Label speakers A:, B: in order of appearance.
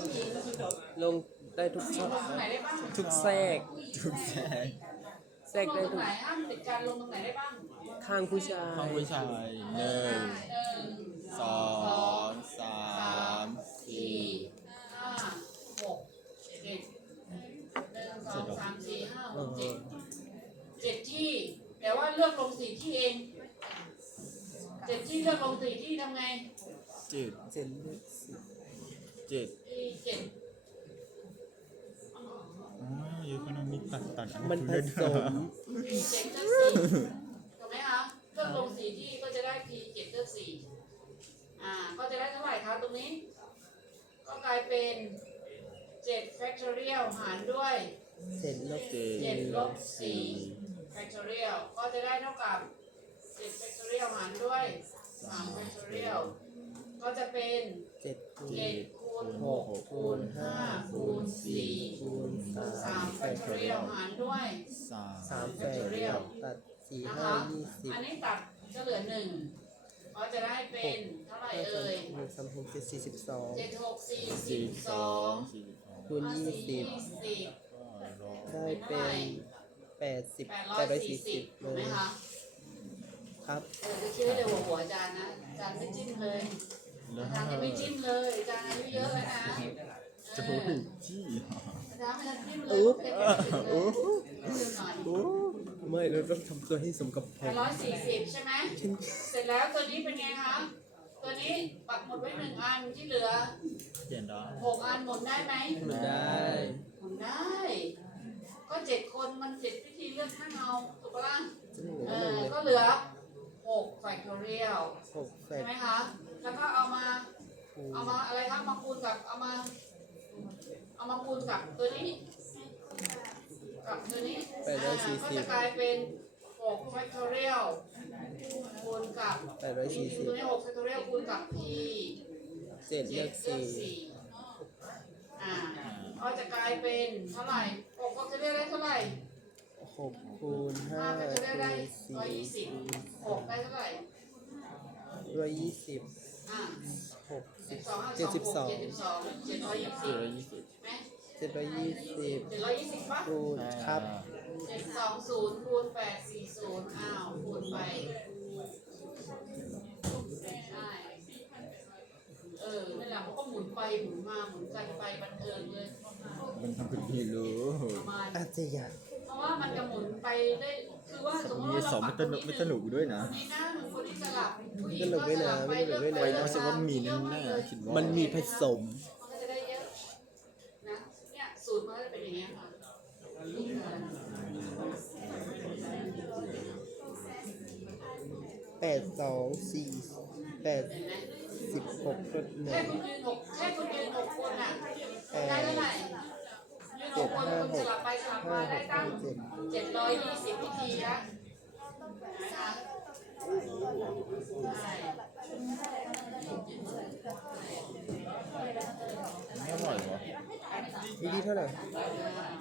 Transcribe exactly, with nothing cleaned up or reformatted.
A: ผู้หญิง
B: ลงได้ทุก
A: ผู้หญิ
B: ช่
A: ง
B: อง
A: ลงตรงไหนได้บ้าง
B: ทุกแทรก
C: ทุกแสง
B: แทรก
A: ล
B: ได้
A: งตร
B: ทุ
A: ง
B: ก
A: ไหนห้ามติดกันลงตรงไหนได้บ้าง
B: ข้างผู้ชา
C: ห้อง
B: ย
C: ผู้ชายหนึ่ง
A: หนึ่ง
C: สองสามสี่
A: ห้าหกเจ็ดหนึ่งสองสามสี่ห้าหกเจ็ดเจ็ดที่แต่ว่าเลือกลงสี่ที่เองเจ็ดที่เลือกลงสี่ที่ทำไง
C: เจ็ด
B: เจนเลือกสิ
C: เจ็ด
A: ที่เจ็ด
C: อ๋ออยู่คนนั้นมีตัดตัดอั
B: มันผ
C: เล่
B: สม
A: ที่เจ็ดเลือกสี่ถูกไหมคะเลือกลงสี่ที่ก็จะได้ที่เจ็ดเลือกสี่อ่าก็จะได้เท่าไหร่คะตรงนี้ ก็กลายเป็นเจ็ด factorial หารด้วย
B: เจนลบ
C: เจ็ด
A: เจ็ดลบสี่ factorial ก็จะได้เท่ากับเจ็ด factorial หารด้วยสาม factorial ก็จะเป็น
B: เจ็ดคูณ
A: เจ็ดคูณ
B: ห
A: ห
B: ก
A: ก
B: คู
A: คู
B: ณ
A: ณ
B: ห้า
A: ห้า
B: คู
A: คู
B: ณ
A: ณ
B: สี่
A: สี่
B: คูณสาม
A: สาม factorial หารด้วย
C: สาม
B: สามแปดเรียวตัดสี่
A: นะ
B: ห้า
A: คะ
B: ยี่สิบ
A: อันนี้ตัดจะเหลือหนึ่งก็จะได้เป็นเท่าไหร่เอ่ย
B: หนึ่งสามหกเจ็ดสี่สิบสอง
A: เจ็ดหกสี่สิ
C: สี่
A: บ
C: ส
A: ส
C: อ
A: อง ง
C: สี่สอง
B: คูณยี่สิบ
A: ยี่สิบ
C: ก็ร้อย
B: ได้เป็นแปดสิบ
A: แปด
B: แป
A: ร้อ
B: ด
A: ย
B: ร้อย
A: สี่
B: สี่
A: สิ
B: สิ
A: บบ
B: เล
A: ถูกไหม
B: ย
A: คะ
B: ครับ
A: เออจะคิดว่าเดี๋ยวหัวหัวอาจารย์นะอาจารย์ไม่จิ้มเลย
C: แล้ว
A: อาจารย์ยังไม่จิ้มเลยอาจารย์อายุเยอะแล้วนะ
C: จะ
A: เอ
C: พูด
A: อ
C: จี้
A: อาจารย์ไม่ทันจิ้มเลยเป็นเด็กเลยจิ้มหน่อย
B: โอ้ไม่เราต้องทำตัวให้สมกับแผ
A: แป
B: น
A: ดร้อยสี่สิบใช่ไหมเสร็จแล้วตัวนี้เป็นไงคะตัวนี้ปักหมุดไว้หนึ่งอันที่เหลือ
C: เปลี่ยนได้
A: หกอันหมุนได้ไหม
B: หมุนได้
A: หมุนได้ ก็เจ็ดคนมันเจ็ดวิธีเลือกให้เอาถูกปะล่ะ
B: จะไม่เหลือ
A: เอ
B: หนึ่ง
A: อ
B: เลย
A: ก็เหลือหก factorial
B: หกแป
A: ใช่
B: ด
A: ไหมคะ แล้วก็เอามา
B: คูณ
A: เอามาอะไรครับมาคูณกับ เอามา เอามาคูณกับตัวนี้ กับตัวนี้
B: แปดร้อยสี่
A: ก็
B: สิบ
A: จะกลายเป็นหก factorial คูณกับ
B: แปดร้อยสี่สิบ
A: ตัวนี้หก factorial คูณกับ p
B: เจ็ดเลือก
A: เลือก
B: สี่
A: สี่อ่าก็จะกลายเป็นเท่าไหร่หก factorial ได้เท่าไหร่
B: หกคูณห้า
A: ห้า factorial ได้
B: คูณ
A: ร้อย
B: สี่
A: ยี่สิบ
B: คูณ
A: หกได้เท่าไหร่
B: ร้อยยี่สิบ
A: อ่า
B: หก
A: สิ
B: สิ
A: บบ สองห้า
B: เจ็ดสิบสอง
A: เจ็ดสิบสองเจ็ดร้อยยี่สิ
C: เจ็
A: บ
C: ดร้อยยี่สิบ
A: ไหม
B: เจ็ดร้อยยี่สิบ
A: เจ็ดร้อยยี่สิบป่ะ
B: คูณครับ
A: เจ็ดสองศูนย์คูณแปดสี่ศูนย์อ้าวคูณไปใช่เออนั่นแหละเขาก็หมุนไปหมุนมาหมุนกันไปบันเทิงเลย
C: มันทำเป็นไม่รู้
A: ประมาณ
B: อาจจะอยาก
A: เพราะว่ามันจะหมุนไปได้คือว่าสมมติ
C: มี
A: ว่าเรา
C: สองไม่สนุกไม่สนุกด้วยนะ
A: ดีนะมึงคนที่สลับผู้หญิง
B: สนุกด้วยนะ
A: ก็สลับ
B: ไม่สนุกด้วยนะ
C: ไปรู้สึกว่ามีแน่ๆคิดว่า
B: มันมีผสม
A: มันก็จะได้เยอะนะเนี่ยสูตรมันก็จะเป็นอย่างเงี้ยค่ะนี่คืออะไร
B: แปดสองสี่แปด
A: เห็นไหม
B: สิบหกลดหนึ่
A: แค่
B: ง
A: คุณยืนหกแค่คุณยืนหกคนอ่ะได้เท่าไหร่ยืนห
B: เจ็
A: ก
B: ด
A: คน
B: ห้า
A: คุณ
B: ห
A: ส
B: ก
A: ลับไปสลับ
B: ห้า
A: มา
B: ห
A: ได้
B: ก
A: ตั้
B: ห้าง เจ็ด
A: เจ็ดร้อยยี่สิบวิธีละนะคะใช่
C: ไม่อร่อยวะ
B: วิธีเท่าไหร่
A: เ